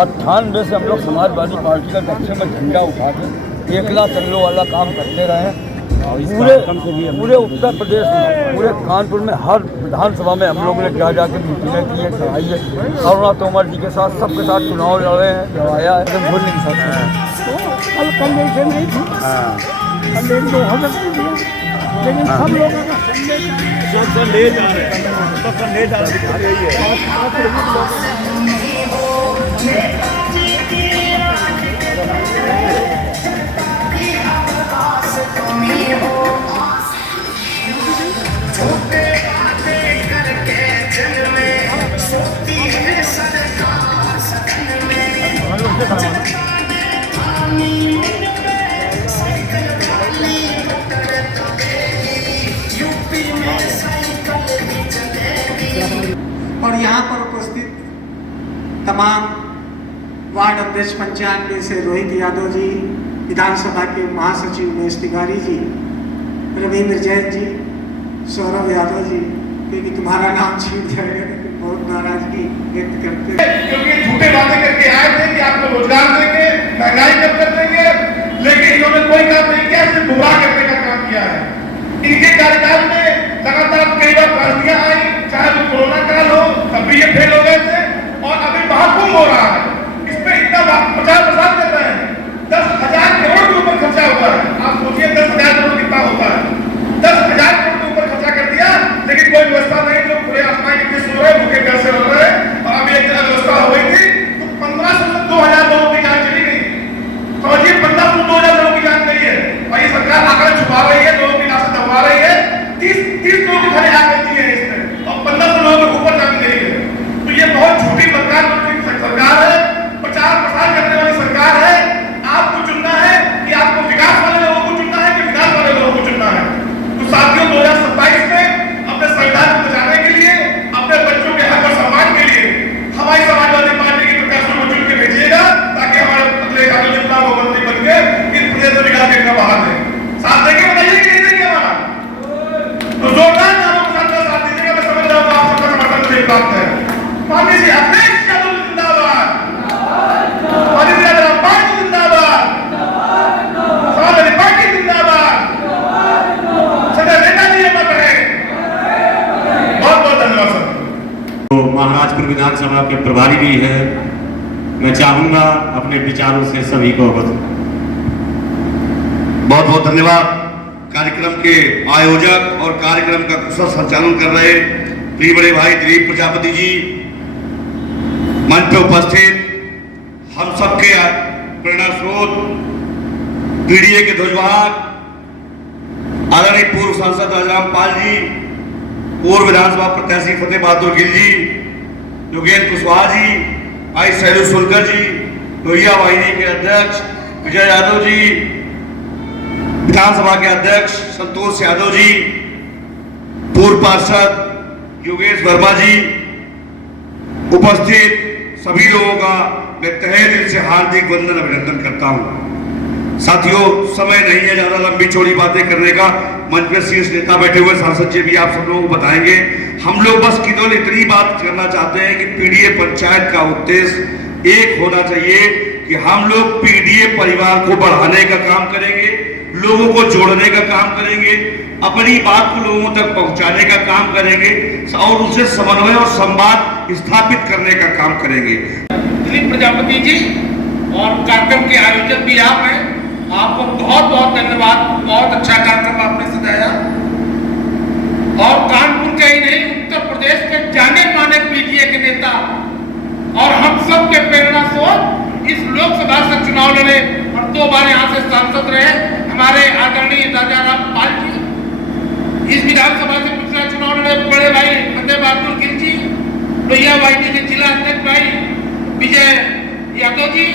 98 से हम लोग समाजवादी पार्टी का कक्षे में झंडा उठा के 1 लाख चलो वाला काम करते रहे हैं। पूरे उत्तर प्रदेश में, पूरे कानपुर में हर विधानसभा में हम लोगों ने जाके मीटिंगें की हैं, कराई है। अरुणा तोमर जी के साथ सबके साथ चुनाव लड़े हैं, लड़ाया है, एकदम भूल नहीं सकते हैं। कल जैसे नहीं थी, कल एक दो हज़ार नहीं दिया, लेकिन सब लोगों का संदेश ले जा रहे हैं, सब ले जा रहे हैं। और यहाँ पर उपस्थित तमाम वार्ड अध्यक्ष 95 से रोहित यादव जी, विधानसभा के महासचिव उमेश तिवारी जी, रविंद्र जैन जी, सौरभ यादव जी, क्योंकि तुम्हारा नाम छूट जाएगा, बहुत नाराजगी व्यक्त करते हैं क्योंकि झूठे वादे करके आए थे कि आपको रोजगार देंगे, महंगाई कम कर देंगे, लेकिन इन्होंने कोई काम नहीं किया, सिर्फ गुमराह करने का काम किया है। इनके कार्यकाल में लगातार कई बार क्रांतियां आई, चाहे वो कोरोना काल हो, तब भी ये फेल हो गए थे, और अभी महाकुंभ हो रहा है, इस पे इतना प्रचार कर रहे हैं। 10,000 करोड़ के ऊपर खर्चा हुआ है। आप सोचिए 10,000 करोड़ कितना होता है। 10,000 करोड़ के ऊपर खर्चा कर दिया, लेकिन कोई व्यवस्था नहीं। जो खुले आसमान के सो रहे, भूखे घर से रह रहे, और अभी एक व्यवस्था हो गई थी तो 1500 से 2000 लोगों की जान चली गई। समझिए 1500 से 2000 लोगों की जान गई है, और ये सरकार आंकड़ा छुपा रही है, लोगों की लाशें दबा रही है। 30 लोगों की खड़ी आंकड़े दी है इसने, और 1500 लोगों के ऊपर जान गई है। तो ये बहुत झूठी सरकार है, प्रचार प्रसार करने वाली सरकार है। आपको चुनना है कि आपको विकास वाले लोगों को चुनना है कि विकास वाले लोगों को चुनना है। तो साथियों 2027 में अपने संविधान को बचाने के लिए, अपने बच्चों के हक और सम्मान के लिए हमारी समाजवादी पार्टी के प्रत्याशियों को चुन के भेजिएगा, ताकि हमारे अगले काबिल वो मंत्री बन के इस प्रदेश में विकास देखना बाहर है। साथ देंगे, बताइए कि नहीं देंगे हमारा? तो जोरदार नामों के साथ साथ दीजिएगा। मैं समझ रहा हूँ आप सबका समर्थन मुझे प्राप्त है। माननीय जी अखिलेश यादव जिंदाबाद, माननीय जी आदरणीय पार्टी जिंदाबाद, समाजवादी पार्टी जिंदाबाद, सदैव नेताजी अमर रहे। बहुत बहुत धन्यवाद सर। तो महाराजपुर विधानसभा के प्रभारी भी है, मैं चाहूंगा अपने विचारों से सभी को अवगत। बहुत बहुत धन्यवाद। कार्यक्रम के आयोजक और कार्यक्रम का कुशल संचालन कर रहे प्रिय बड़े भाई दिलीप प्रजापति जी, मंच पे उपस्थित हम सबके प्रेरणा स्रोत पीडीए के ध्वजवाहक आदरणीय पूर्व सांसद राजाराम पाल जी, पूर्व विधानसभा प्रत्याशी फतेह बहादुर गिल जी, योगेंद्र कुशवाहा जी, आई सैलू सोलकर जी, लोहिया वाहिनी के अध्यक्ष विजय यादव जी, विधानसभा के अध्यक्ष संतोष यादव जी, पूर्व पार्षद योगेश वर्मा जी, उपस्थित सभी लोगों का मैं तहे दिल से हार्दिक वंदन अभिनंदन करता हूं। साथियों, समय नहीं है ज्यादा लंबी चौड़ी बातें करने का। मंच में शीर्ष नेता बैठे हुए सांसद जी भी आप सब लोगों को बताएंगे। हम लोग बस केवल इतनी बात करना चाहते हैं कि पीडीए पंचायत का उद्देश्य एक होना चाहिए कि हम लोग पीडीए परिवार को बढ़ाने का काम करेंगे, लोगों को जोड़ने का काम करेंगे, अपनी बात को लोगों तक पहुंचाने का काम करेंगे और उनसे समन्वय और संवाद स्थापित करने का काम करेंगे। दिलीप प्रजापति जी और कार्यक्रम के आयोजक भी आप हैं, आपको बहुत बहुत धन्यवाद। बहुत अच्छा कार्यक्रम आपने सजाया, और कानपुर के ही नहीं उत्तर प्रदेश के जाने माने पीडीए के नेता और हम सब के प्रेरणा स्रोत इस लोकसभा से चुनाव लड़े और 2 बार यहाँ से सांसद रहे हमारे आदरणीय राजाराम पाल जी। इस विधानसभा से पिछला चुनाव लड़े बड़े भाई फतेह बहादुर गिल जी, लोहिया वाहिनी के जिला अध्यक्ष भाई विजय यादव जी,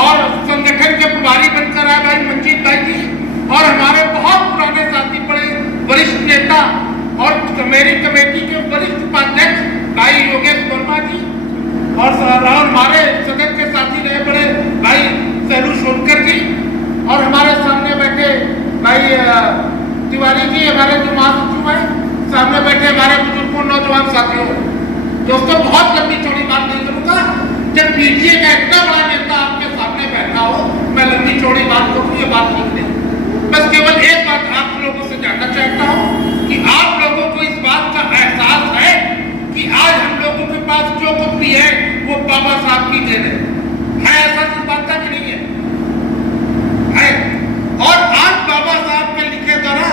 और संगठन के प्रभारी बनकर आए भाई मंजीत भाई जी, और हमारे बहुत पुराने साथी बड़े वरिष्ठ नेता और मेरी कमेटी के वरिष्ठ उपाध्यक्ष भाई योगेश वर्मा जी, और हमारे सदन के साथी रहे बड़े भाई सैलू सोलकर जी, और हमारे सामने बैठे भाई तिवारी जी, हमारे जो महासचिव हैं, सामने बैठे हमारे बुजुर्गों नौजवान साथियों। दोस्तों, बहुत लंबी चौड़ी बात नहीं करूंगा। जब पीडीए के का इतना बड़ा नेता आपके सामने बैठा हो, मैं लंबी चौड़ी बात करूं, ये बात ठीक नहीं। बस केवल एक बात आप लोगों से जानना चाहता हूं कि आप लोगों को इस बात का एहसास है कि आज हम लोगों के पास जो कुछ भी है वो बाबा साहब की देन है ऐसा इस बात का कि नहीं है? और आज बाबा साहब के लिखे द्वारा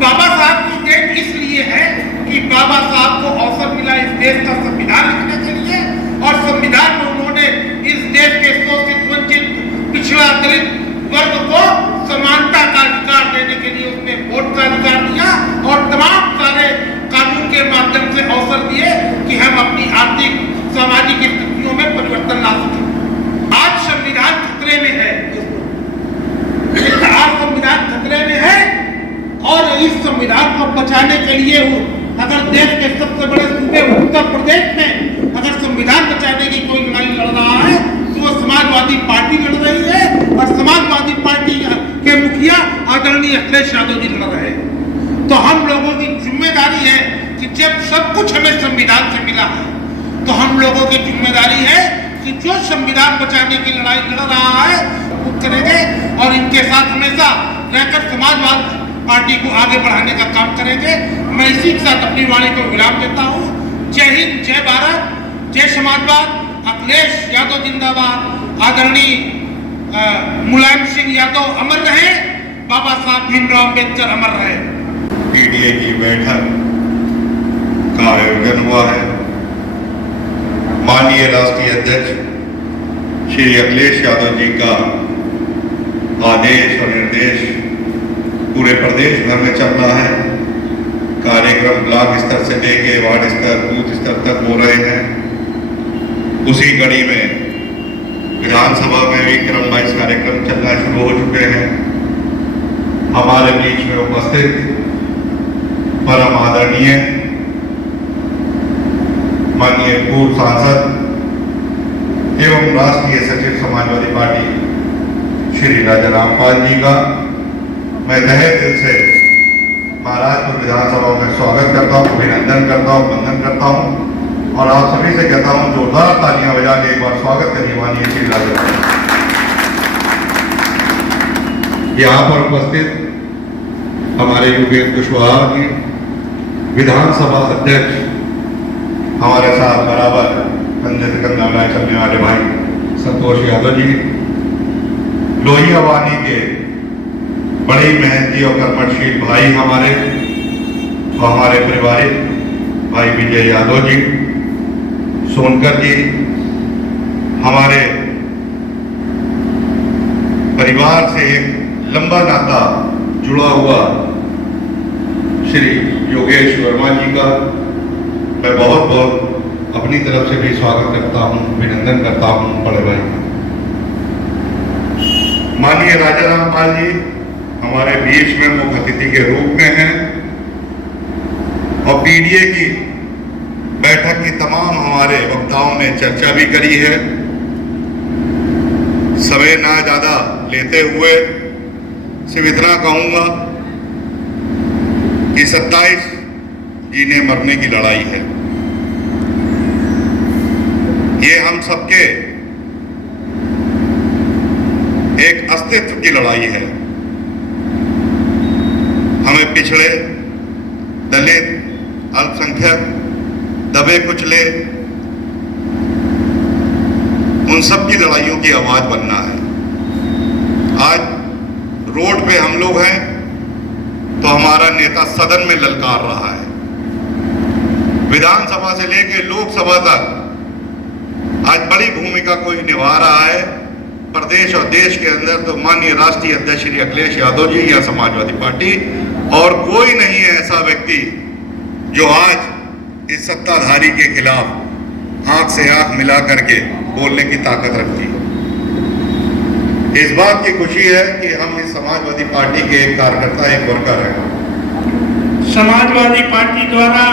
बाबा साहब की देन इसलिए है कि बाबा साहब को अवसर मिला इस देश का संविधान लिखने के लिए, और संविधान में उन्होंने इस देश के शोषित, वंचित, पिछड़ा, दलित वर्ग को समानता का अधिकार देने के लिए उसमें वोट का अधिकार दिया और तमाम सारे कानून के माध्यम से अवसर दिए कि हम अपनी आर्थिक सामाजिक स्थितियों में परिवर्तन ला सकें। आज संविधान खतरे में है, आज संविधान खतरे में है, और इस संविधान को बचाने के लिए अगर देश के सबसे बड़े सूबे उत्तर प्रदेश में अगर संविधान बचाने की कोई लड़ाई लड़ रहा है तो वो समाजवादी पार्टी लड़ रही है, और समाजवादी पार्टी के मुखिया आदरणीय अखिलेश यादव जी लड़ रहे हैं। तो हम लोगों की जिम्मेदारी है कि जब सब कुछ हमें संविधान से मिला है तो हम लोगों की जिम्मेदारी है कि जो संविधान बचाने की लड़ाई लड़ रहा है वो करेंगे, और इनके साथ हमेशा रहकर समाजवाद पार्टी को आगे बढ़ाने का काम करेंगे। मैं इसी के साथ अपनी वाणी को विराम देता हूँ। जय हिंद, जय भारत, जय समाजवाद। अखिलेश यादव जिंदाबाद, आदरणीय मुलायम सिंह यादव अमर रहे, बाबा साहब भीमराव अम्बेडकर अमर रहे। पीडीए की बैठक का आयोजन हुआ है। माननीय राष्ट्रीय अध्यक्ष श्री अखिलेश यादव जी का आदेश और निर्देश पूरे प्रदेश भर में चल रहा है। कार्यक्रम ब्लॉक स्तर से लेके वार्ड स्तर, बूथ स्तर तक हो रहे हैं। उसी कड़ी में विधानसभा में भी क्रम वाइज कार्यक्रम चलना शुरू हो चुके हैं। हमारे बीच में उपस्थित परम आदरणीय माननीय पूर्व सांसद एवं राष्ट्रीय सचिव समाजवादी पार्टी श्री राजा रामपाल जी का मैं तहे दिल से महाराजपुर विधानसभा में स्वागत करता हूँ, अभिनंदन करता हूँ, वंदन करता हूँ, और आप सभी से कहता हूँ जोरदार तालियां बजा के एक बार स्वागत करिए माननीय श्री राजा। यहाँ पर उपस्थित हमारे योगेंद्र कुशवाहा जी, विधानसभा अध्यक्ष, हमारे साथ बराबर कंधे से कंधा मिलाए चलने वाले भाई संतोष यादव जी, लोहिया वानी के बड़े मेहनती और कर्मठशील भाई हमारे और हमारे पारिवारिक भाई विजय यादव जी, सोनकर जी, हमारे परिवार से एक लंबा नाता जुड़ा हुआ श्री योगेश वर्मा जी का मैं बहुत बहुत अपनी तरफ से भी स्वागत करता हूँ, अभिनंदन करता हूँ। बड़े भाई माननीय राजा रामपाल जी हमारे बीच में मुख्य अतिथि के रूप में हैं, और पीडीए की बैठक की तमाम हमारे वक्ताओं ने चर्चा भी करी है। समय ना ज्यादा लेते हुए सिर्फ इतना कहूंगा कि 27 जीने मरने की लड़ाई है। ये हम सबके एक अस्तित्व की लड़ाई है। हमें पिछड़े, दलित, अल्पसंख्यक, दबे कुचले, उन सब की लड़ाइयों की आवाज बनना है। आज रोड पे हम लोग हैं तो हमारा नेता सदन में ललकार रहा है। विधानसभा से लेकर लोकसभा तक आज बड़ी भूमिका कोई निभा रहा है। प्रदेश और देश के अंदर तो माननीय राष्ट्रीय अध्यक्ष श्री अखिलेश यादव जी या समाजवादी पार्टी, और कोई नहीं है ऐसा व्यक्ति जो आज इस सत्ताधारी के खिलाफ आंख से आंख मिला करके बोलने की ताकत रखती है। इस बात की खुशी है कि हम इस समाजवादी पार्टी के एक कार्यकर्ता, एक वर्कर हैं। समाजवादी पार्टी द्वारा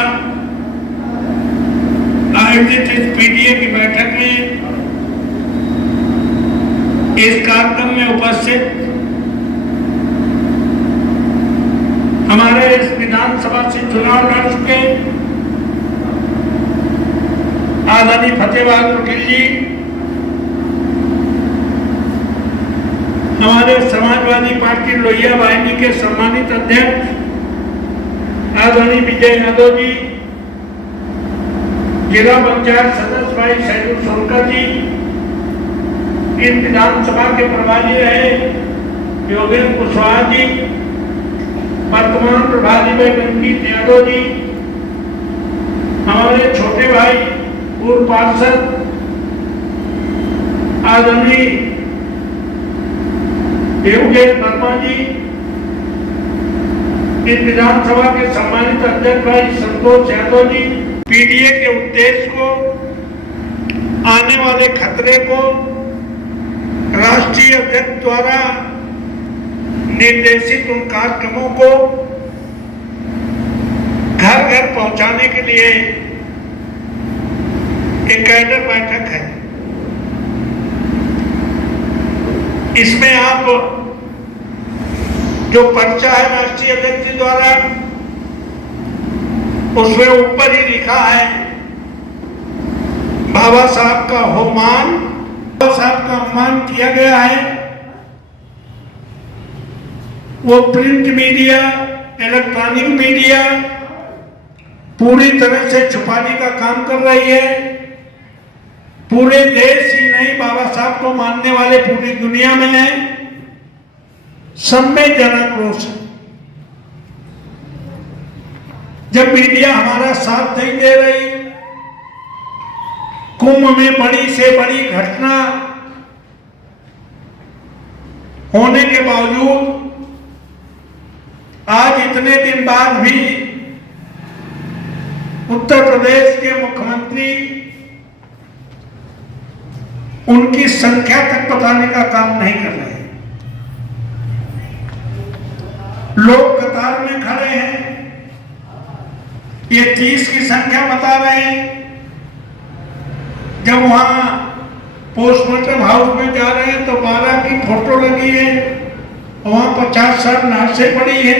आयोजित इस पीडीए की बैठक में इस कार्यक्रम में उपस्थित हमारे इस विधानसभा से चुनाव लड़ चुके आदरणीय फतेहबाग पटेल जी, हमारे समाजवादी पार्टी लोहिया वाहिनी के सम्मानित अध्यक्ष आदरणीय विजय यादव जी, जिला पंचायत सदस्य भाई सैदुल सोनकर जी, इन विधानसभा के प्रभारी रहे योगेंद्र कुशवाहा जी, वर्तमान प्रभारी भाई रंजीत यादव जी, हमारे छोटे भाई पूर्व पार्षद आदरणीय देवगेश वर्मा जी, इस विधानसभा के सम्मानित अध्यक्ष भाई संतोष यादव जी, पीडीए के उद्देश्य को, आने वाले खतरे को राष्ट्रीय अध्यक्ष द्वारा निर्देशित उन कार्यक्रमों को घर घर पहुंचाने के लिए एक कैडर बैठक है। इसमें आप जो पर्चा है राष्ट्रीय अध्यक्ष द्वारा, उसमें ऊपर ही लिखा है बाबा साहब का होमान, बाबा साहब का अपमान किया गया है। वो प्रिंट मीडिया, इलेक्ट्रॉनिक मीडिया पूरी तरह से छुपाने का काम कर रही है। पूरे देश ही नहीं, बाबा साहब को मानने वाले पूरी दुनिया में है, सब में जनाक्रोश है। जब मीडिया हमारा साथ नहीं दे रही, कुंभ में बड़ी से बड़ी घटना होने के बावजूद आज इतने दिन बाद भी उत्तर प्रदेश के मुख्यमंत्री उनकी संख्या तक बताने का काम नहीं कर रहे। लोग कतार में खड़े हैं, ये 30 की संख्या बता रहे हैं। जब वहां पोस्टमार्टम हाउस में जा रहे हैं तो 12 की फोटो लगी है, वहां 50-60 नाशे पड़ी है।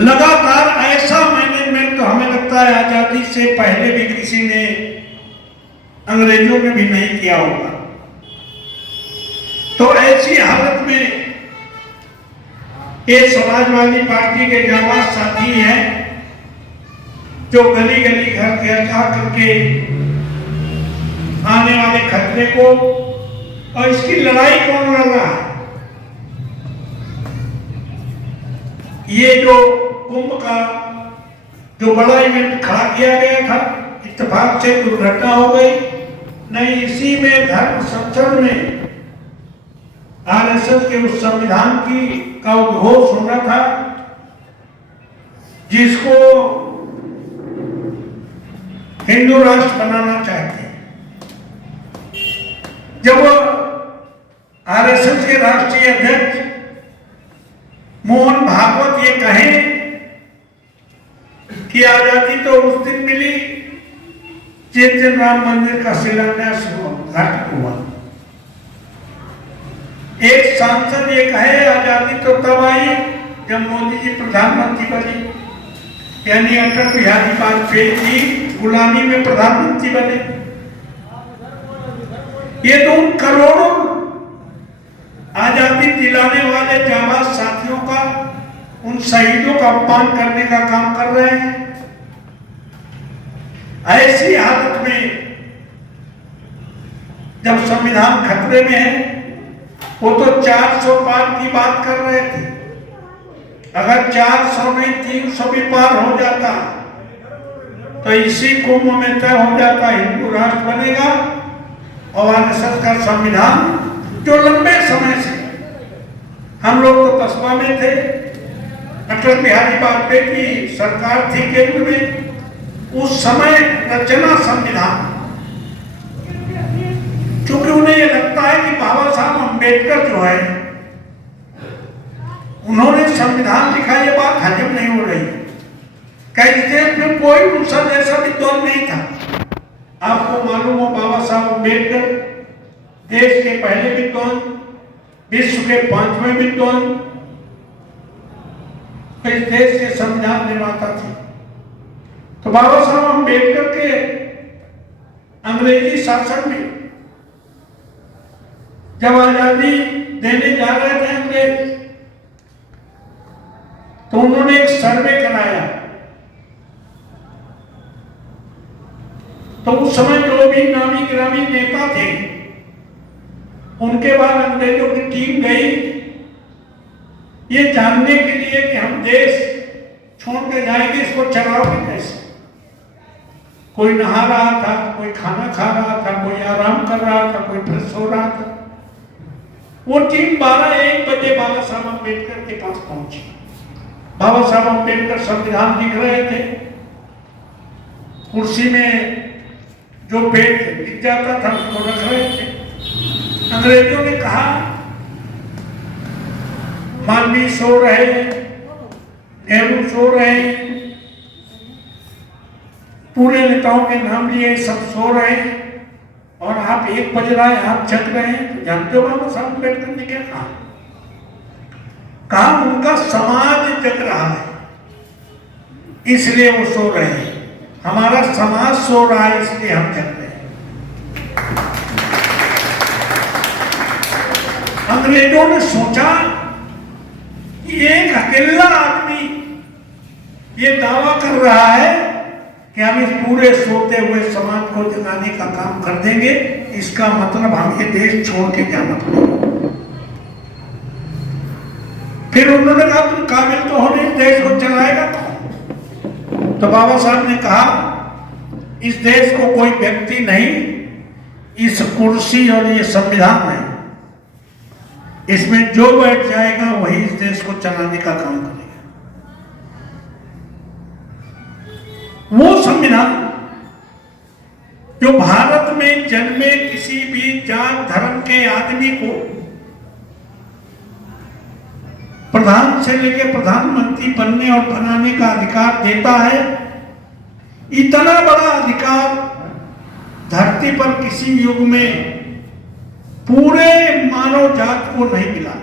लगातार ऐसा मैनेजमेंट तो हमें लगता है आजादी से पहले भी किसी ने, अंग्रेजों में भी नहीं किया होगा। तो ऐसी हालत में ये समाजवादी पार्टी के जाबाज साथी हैं जो गली गली घर घर जा करके आने वाले खतरे को, और इसकी लड़ाई कौन लड़ रहा है? ये जो कुंभ का जो बड़ा इवेंट खड़ा किया गया था, इत्तेफाक से दुर्घटना हो गई नहीं, इसी में धर्म संसद में आरएसएस के उस संविधान का उद्घोष होना था जिसको हिंदू राष्ट्र बनाना चाहते हैं। जब आरएसएस के राष्ट्रीय अध्यक्ष मोहन भागवत ये कहें कि आजादी तो उस दिन मिली जिस दिन राम मंदिर का शिलान्यास उद्घाटन हुआ। एक सांसद ये कहे आजादी तो तब आई जब मोदी जी प्रधानमंत्री बने, यानी अटल बिहारी वाजपेयी जी गुलामी में प्रधानमंत्री बने। ये तो उन करोड़ों आजादी दिलाने वाले जाबाज साथियों का, उन शहीदों का अपमान करने का काम कर रहे हैं। ऐसी हालत में जब संविधान खतरे में है, वो तो 400 पार की बात कर रहे थे। अगर 400 में 300 भी पार हो जाता तो इसी कुंभ में तय हो जाता हिंदू राष्ट्र बनेगा और आरएसएस का संविधान जो लंबे समय से, हम लोग तो बसपा में थे, अटल बिहारी वाजपेयी की सरकार थी केंद्र में, उस समय रचना संविधान, क्योंकि उन्हें ये लगता है कि बाबा साहब अम्बेडकर जो है उन्होंने संविधान लिखा, ये बात हजम नहीं हो रही। कई देश में कोई उनसा जैसा विद्वान नहीं था। आपको मालूम हो बाबा साहब अम्बेडकर देश के पहले विद्वान, विश्व के 5वें विद्वान, इस देश के संविधान निर्माता थे। तो बाबा साहब अम्बेडकर के अंग्रेजी शासन में जब आजादी देने जा रहे थे अंग्रेज, तो उन्होंने एक सर्वे कराया। तो उस समय जो भी नामी गिरामी नेता थे, उनके बाद अंग्रेजों की टीम गई ये जानने के लिए कि हम देश छोड़ के जाएंगे, इसको चलाओगे कैसे। कोई नहा रहा था, कोई खाना खा रहा था, कोई आराम कर रहा था, कोई फ्रेश हो रहा था। वो टीम 12-1 बजे बाबा साहब अम्बेडकर के पास पहुंची। बाबा साहब अम्बेडकर संविधान लिख रहे थे, कुर्सी में जो पेज लिख जाता था उसको रख रहे थे। अंग्रेजों ने कहा मालवीय सो रहे, नेहरू सो रहे, पूरे नेताओं के नाम लिए सब सो रहे हैं और आप 1 बज रहा है, आप जग रहे हैं। तो जानते हो बाबा साहब अम्बेडकर ने क्या कहा? कहा उनका समाज जग रहा है इसलिए वो सो रहे हैं, हमारा समाज सो रहा है इसलिए हम जग रहे हैं। अंग्रेजों ने सोचा कि एक अकेला आदमी ये दावा कर रहा है कि हम इस पूरे सोते हुए समाज को जगाने का काम कर देंगे, इसका मतलब हमें ये देश छोड़ के जाना पड़ेगा। फिर उन्होंने कहा तुम काबिल तो हो नहीं, देश को चलाएगा कौन? तो बाबा साहब ने कहा इस देश को कोई व्यक्ति नहीं, इस कुर्सी और ये संविधान है, इसमें जो बैठ जाएगा वही इस देश को चलाने का काम करेगा। वो संविधान जो भारत में जन्मे किसी भी जात धर्म के आदमी को प्रधान से लेकर प्रधानमंत्री बनने और बनाने का अधिकार देता है, इतना बड़ा अधिकार धरती पर किसी युग में पूरे मानव जात को नहीं मिला।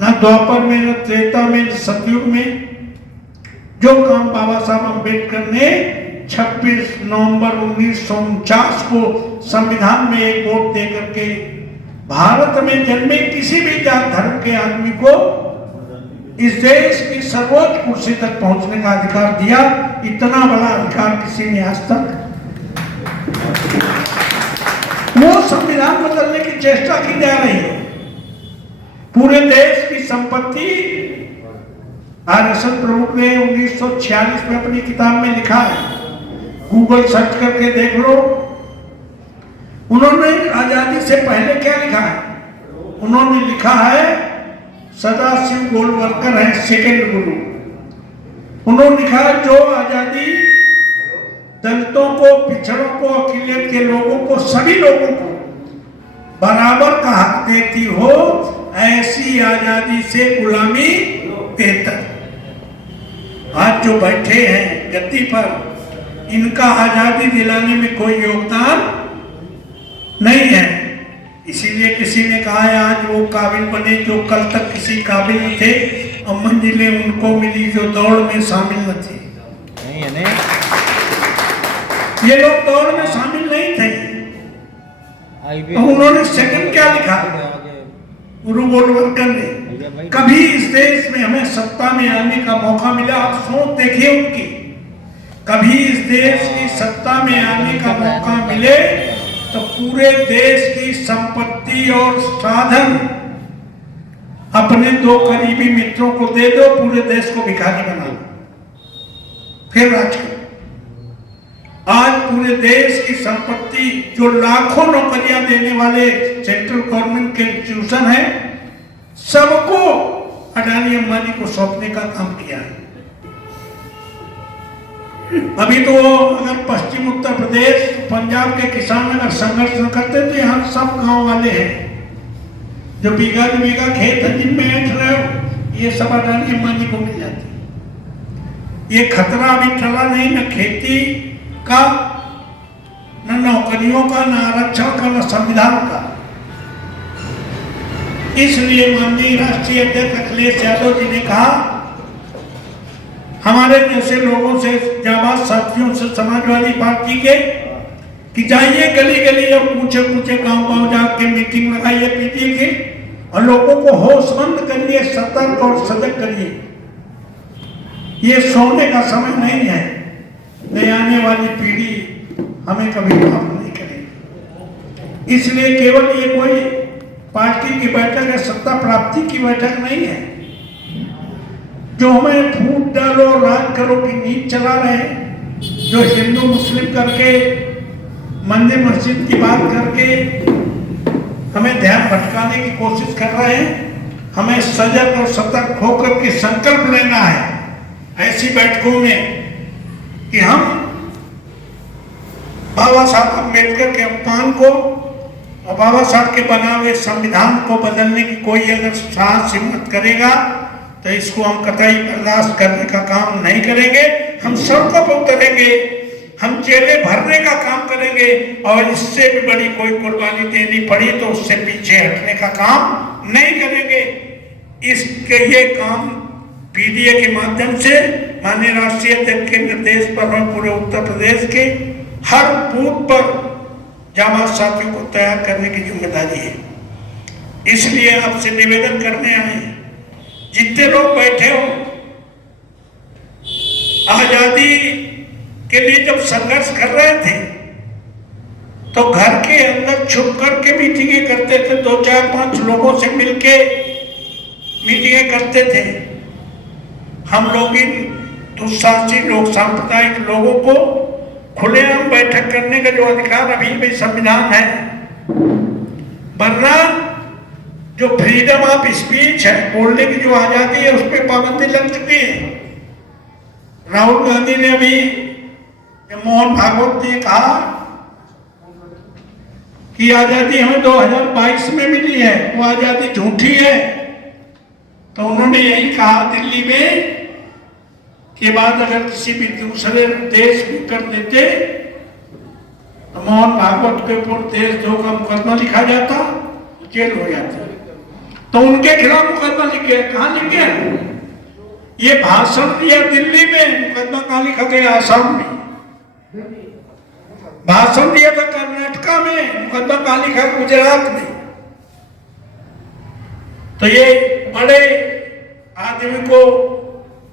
न द्वापर में, न त्रेता में, न सतयुग में। जो काम बाबा साहब अम्बेडकर ने 26 नवंबर 1949 को संविधान में एक वोट दे करके भारत में जन्मे किसी भी जात धर्म के आदमी को इस देश की सर्वोच्च कुर्सी तक पहुंचने का अधिकार दिया, इतना बड़ा अधिकार किसी ने आज तक। वो संविधान बदलने की चेष्टा की जा रही है। पूरे देश की संपत्ति आरएसएस प्रमुख ने 1946 में अपनी किताब में लिखा है, गूगल सर्च करके देख लो। उन्होंने आजादी से पहले क्या लिखा है? उन्होंने लिखा है सदाशिव गोलवलकर है सेकंड गुरु। उन्होंने लिखा है जो आजादी दलितों को, पिछड़ों को, अकिलियत के लोगों को, सभी लोगों को बराबर का हक देती हो, ऐसी आजादी से गुलामी बेहतर। आज जो बैठे हैं गद्दी पर, इनका आजादी दिलाने में कोई योगदान नहीं है। इसीलिए किसी ने कहा है आज वो काबिल बने जो कल तक किसी काबिल न थे, और मंजिलें उनको मिली जो दौड़ में शामिल न थे। ये लोग दौड़ में शामिल नहीं थे। तो उन्होंने सेकंड क्या लिखा? गुरु गोलवलकर ने, कभी इस देश में हमें सत्ता में आने का मौका मिला। आप सोच देखिए उनकी, कभी इस देश की सत्ता में आने का मौका मिले तो पूरे देश की संपत्ति और साधन अपने 2 करीबी मित्रों को दे दो, पूरे देश को भिखारी बना लो, फिर राज करो। आज पूरे देश की संपत्ति जो लाखों नौकरियां देने वाले सेंट्रल गवर्नमेंट के इंस्टीट्यूशन है, सबको अडानी अंबानी को सौंपने का काम किया है। अभी तो अगर पश्चिम उत्तर प्रदेश, पंजाब के किसान अगर संघर्ष न करते तो यहाँ सब गांव वाले हैं जो बीघा बीघा खेत है जिनमें ऐंठ रहे हो, ये सब अडानी अंबानी को मिल जाती। ये खतरा अभी टला नहीं, न खेती का, न नौकरियों का, न आरक्षण का, न संविधान का। इसलिए माननीय राष्ट्रीय अध्यक्ष अखिलेश यादव जी ने कहा हमारे जैसे लोगों से, जाबाज साथियों से समाजवादी पार्टी के कि जाइए गली गली और पूछे पूछे गांव गांव जाके मीटिंग लगाइए पीटी की और लोगों को होशमंद करिए, सतर्क और सजग करिए। ये सोने का समय नहीं है, नहीं आने वाली पीढ़ी हमें कभी माफ नहीं करेगी। इसलिए केवल ये कोई पार्टी की बैठक है, सत्ता प्राप्ति की बैठक नहीं है। जो हमें फूट डालो राज करो की नीति चला रहे हैं, जो हिंदू मुस्लिम करके मंदिर मस्जिद की बात करके हमें ध्यान भटकाने की कोशिश कर रहे हैं, हमें सजग और सतर्क होकर के संकल्प लेना है ऐसी बैठकों में कि हम बाबा साहब अम्बेडकर के अपमान को और बाबा साहब के बनाए हुए संविधान को बदलने की कोई अगर साहस हिम्मत करेगा तो इसको हम कतई बर्दाश्त करने का काम नहीं करेंगे। हम सड़कों पर उतरेंगे, हम जेलें भरने का काम करेंगे और इससे भी बड़ी कोई कुर्बानी देनी पड़ी तो उससे पीछे हटने का काम नहीं करेंगे। इसके ये काम पीडीए के माध्यम से माननीय राष्ट्रीय अध्यक्ष के निर्देश पर और पूरे उत्तर प्रदेश के हर बूथ पर जाबाज साथियों को तैयार करने की जिम्मेदारी है। इसलिए आपसे निवेदन करने आए हैं, जितने लोग बैठे हो, आजादी के लिए जब संघर्ष कर रहे थे तो घर के अंदर छुप करके मीटिंगें करते थे, 2 4 5 लोगों से मिलके मीटिंगें करते थे। हम लोग इन दुस्साहसी लोग सांप्रदायिक लोगों को खुलेआम बैठक करने का जो अधिकार अभी भी संविधान है, वरना जो फ्रीडम ऑफ स्पीच है, बोलने की जो आजादी है, उस पर पाबंदी लग चुकी है। राहुल गांधी ने अभी, मोहन भागवत ने कहा कि आजादी हमें 2022 में मिली है, वो आजादी झूठी है। तो उन्होंने यही कहा दिल्ली में के बाद अगर किसी भी दूसरे देश में कर देते तो मोहन भागवत के ऊपर देशद्रोह का मुकदमा लिखा जाता, जेल हो जाती। तो उनके खिलाफ मुकदमा लिखे, कहाँ लिखे? ये भाषण दिया दिल्ली में, मुकदमा कहाँ लिखा गया? आसाम में। भाषण दिया था कर्नाटका में, मुकदमा कहाँ लिखा? गुजरात में। तो ये बड़े आदमी को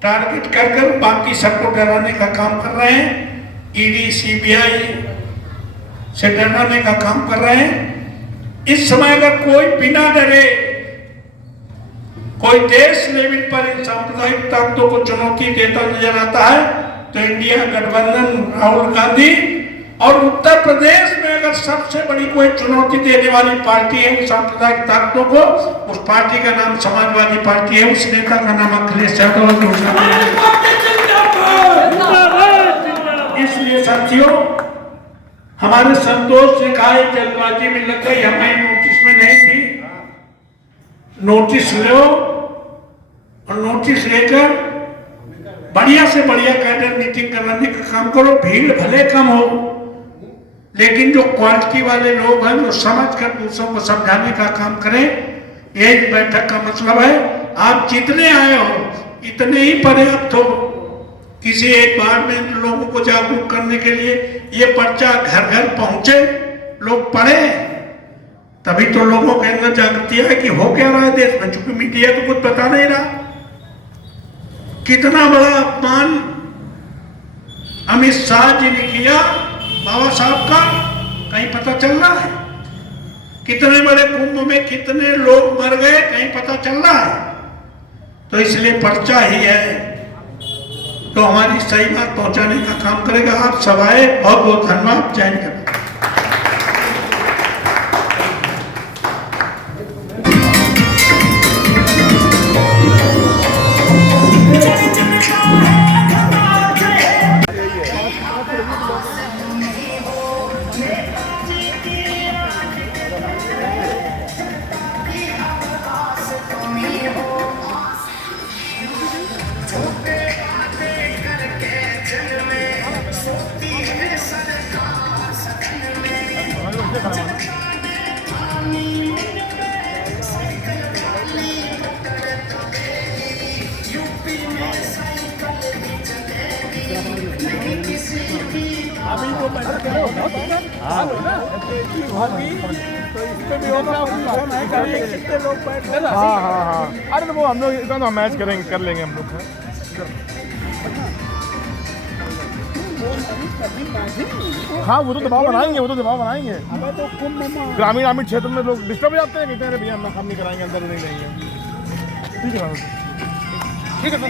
टारगेट कर बाकी सबको डराने का काम कर रहे हैं। ईडी सीबीआई से डराने का काम कर रहे हैं। इस समय अगर कोई बिना डरे कोई देश लेवल पर इन सांप्रदायिक ताकतों को चुनौती देता नजर आता है तो इंडिया गठबंधन, राहुल गांधी और उत्तर प्रदेश में अगर सबसे बड़ी कोई चुनौती देने वाली पार्टी है सांप्रदायिक ताकतों को, उस पार्टी का नाम समाजवादी पार्टी है, उस नेता का नाम अखिलेश यादव। इसलिए साथियों, हमारे संतोष ने कहा जल्दबाजी में लग गई, हमारी नोटिस में नहीं थी। नोटिस लो और नोटिस लेकर बढ़िया से बढ़िया कैडर मीटिंग कराने का काम करो। भीड़ भले कम हो, लेकिन जो क्वालिटी वाले लोग हैं, जो समझ कर दूसरों को समझाने का काम करें, यही बैठक का मतलब है। आप जितने आए हो इतने ही पर्याप्त हो। किसी एक बार में लोगों को जागरूक करने के लिए ये पर्चा घर घर पहुंचे, लोग पढ़े, तभी तो लोगों के अंदर जागृति है कि हो क्या रहा है देश में। चूंकि मीडिया तो कुछ बता नहीं रहा। कितना बड़ा अपमान अमित शाह जी ने किया बाबा साहब का, कहीं पता चल रहा है? कितने बड़े कुंभ में कितने लोग मर गए, कहीं पता चल रहा है? तो इसलिए पर्चा ही है तो हमारी सही बात पहुंचाने का काम करेगा। आप सब आए, बहुत बहुत धन्यवाद। जय हिंद। करके जल में सोती है सरकार। हाँ अरे तो वो हम लोग इतना मैच करेंगे कर लेंगे हम लोग हाँ वो तो दबाव बनाएंगे ग्रामीण क्षेत्र में लोग डिस्टर्ब हो जाते हैं कहते हैं भैया हम नहीं कराएंगे अंदर नहीं लेंगे ठीक है सर